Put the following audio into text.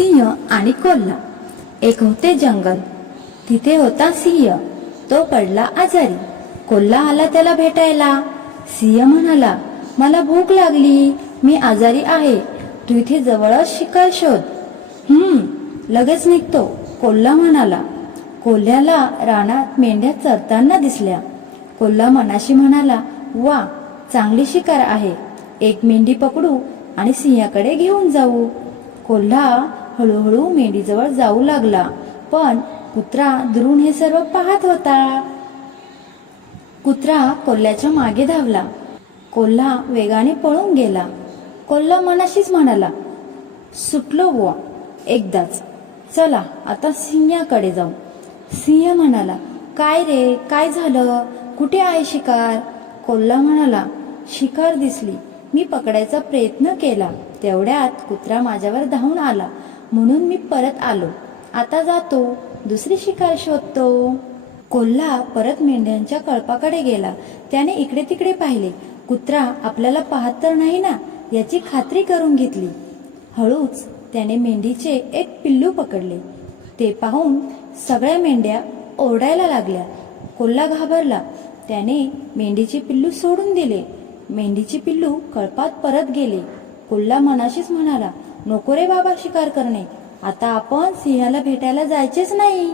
सिंह आणि कोल्हा. एक होते जंगल. तिथे होता सिंह. तो पडला आजारी. कोल्हा आला त्याला भेटायला. सिंह म्हणाला, मला भूक लागली, मी आजारी आहे, तू इथे जवळच शिकार शोध. लगेच निघतो, कोल्हा म्हणाला. कोल्ह्याला रानात मेंढ्या चरताना दिसल्या. कोल्हा मनाशी म्हणाला, वा, चांगली शिकार आहे, एक मेंढी पकडू आणि सिंहाकडे घेऊन जाऊ. कोल्हा हळूहळू मेंढीजवळ जाऊ लागला, पण कुत्रा दुरून हे सर्व पाहत होता. कुत्रा कोल्ह्याच्या मागे धावला. कोल्हा वेगाने पळून गेला. कोल्हा मनाशीच म्हणाला, सुटलो बुवा एकदाच, चला आता सिंहाकडे जाऊ. सिंह म्हणाला, काय रे, काय झालं, कुठे आहे शिकार? कोल्हा म्हणाला, शिकार दिसली, मी पकडायचा प्रयत्न केला, तेवढ्यात कुत्रा माझ्यावर धावून आला, म्हणून मी परत आलो, आता जातो, दुसरी शिकार शोधतो. कोल्हा परत मेंढ्यांच्या कळपाकडे गेला. त्याने इकडे तिकडे पाहिले. कुत्रा आपल्याला पाहत तर नाही ना याची खात्री करून घेतली. हळूच त्याने मेंढीचे एक पिल्लू पकडले. ते पाहून सगळ्या मेंढ्या ओरडायला लागल्या. कोल्हा घाबरला. त्याने मेंढीचे पिल्लू सोडून दिले. मेंढीचे पिल्लू कळपात परत गेले. कोल्हा मनाशीच म्हणाला, नको रे बाबा शिकार करणे, आता आपण सिंहाला भेटायला जायचेच नाही.